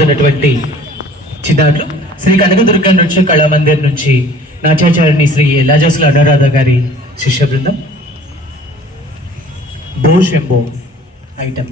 రాబోతున్నటువంటి చిన్నారులు శ్రీ కనకదుర్గ నృత్య కళామందిర్ నుంచి నాట్యాచారిణి శ్రీ ఎల్లాజస్ల అనురాధ గారి శిష్య బృందం భో శంభో ఐటమ్.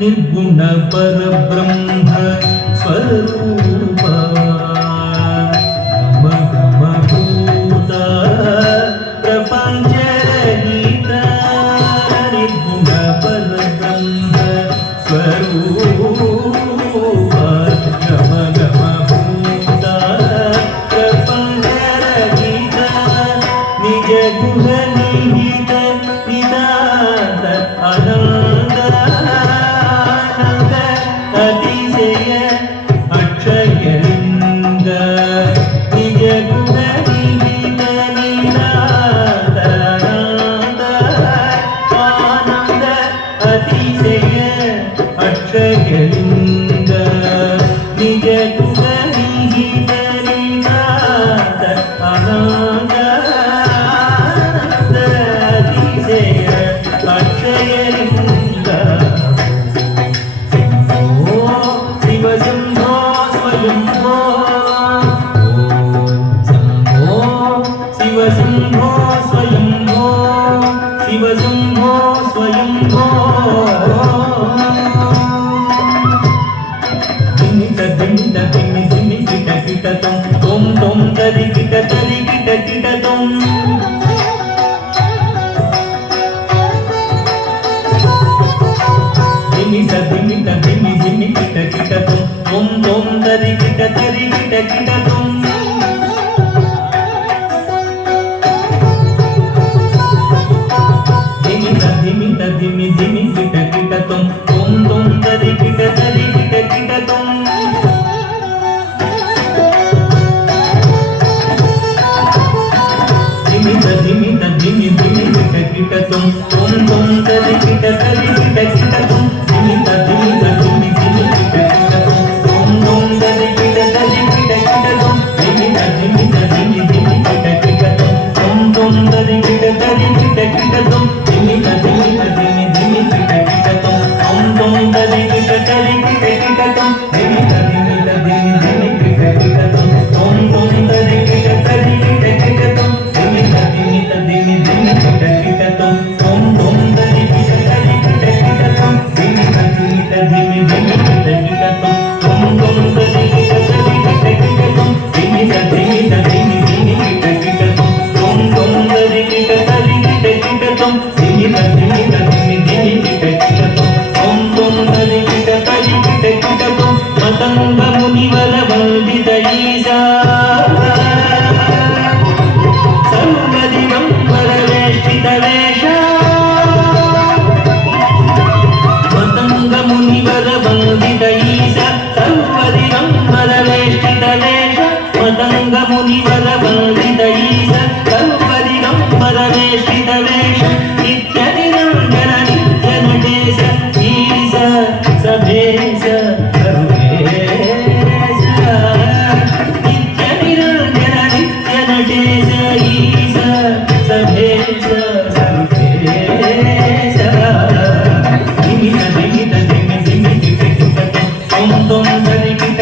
निर्गुण परब्रह्म स्वरूप भूत प्रपंच रहित निर्गुण परब्रह्म स्वरूप भूत प्रपंच रहित निज गुण निहित निदान आनंद స్వయంభో శంభో శివ శంభో స్వయంభో శివ శంభో స్వయంభో దిమిత దిమిత దిమి దిమి కిట కిట తం తం తరి కిట కిట తం దిమిత దిమిత దిమి దిమి కిట తం తం తరి కిట తం దిమిత దిమిత దిమి దిమి కిట తం తం తరి కిట తం దిమిత దిమిత దిమి దిమి కిట తం తం తరి కిట తం దిమిత దిమిత దిమి దిమి కిట తం తం తరి కిట తం దిమిత దిమిత దిమి దిమి కిట తం తం తరి కిట తం దిమిత దిమిత దిమి దిమి కిట తం తం తరి కిట తం దిమిత దిమిత దిమి దిమి కిట తం తం తరి కిట తం దిమిత దిమిత దిమి దిమి కిట తం తం తరి కిట తం దిమిత దిమిత దిమి దిమి కిట తం తం తరి కిట తం దిమిత దిమిత దిమి దిమి కిట తం తం తరి కిట తం దిమిత దిమిత దిమి దిమి కిట తం తం తరి కిట తం మతంగ మునివర వందిత ఈశా సర్వదిగంబర వేష్టిత వేష మతంగ మునివర వందిత ఈశా సర్వదిగంబర వేష్టిత వేష మతంగ మునివర వందిత ఈశా సర్వదిగంబర వేష్టిత వేష నిత్య నిరంజన నిత్య నటేశ ఈశ సభేశ సర్వేశ నిత్య నిరంజన నిత్య నటేశ ఈశ సభేశ సర్వేశ దిమిత దిమిత దిమి దిమి కిట తం తం తరి కిట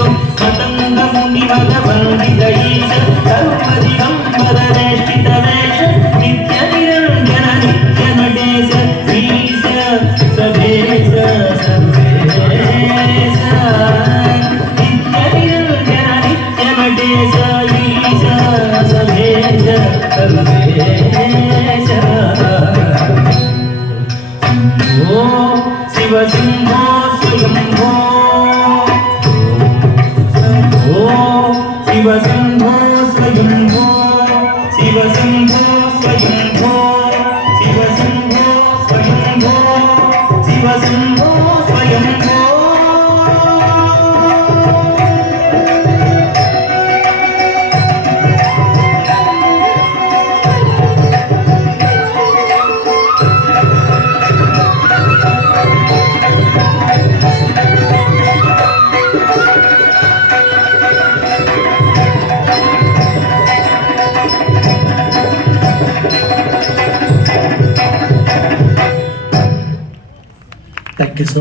తం మతంగ మునివర వందిత ఈశ సర్వదిగంబర వేష్టిత వేష నిత్య నిరంజన నిత్య నటేశ ఈశ సభేశ సర్వేశ నిత్య నిరంజన నిత్య నటేశ ఈశ సభేశ సర్వేశ శంభో శివ శంభో స్వయంభో శంభో శివ శంభో స్వయంభో శివ శంభో స్వయంభో శివ శంభో స్వయంభో శివ శంభో స్వయంభో థ్యాంక్ యూ సో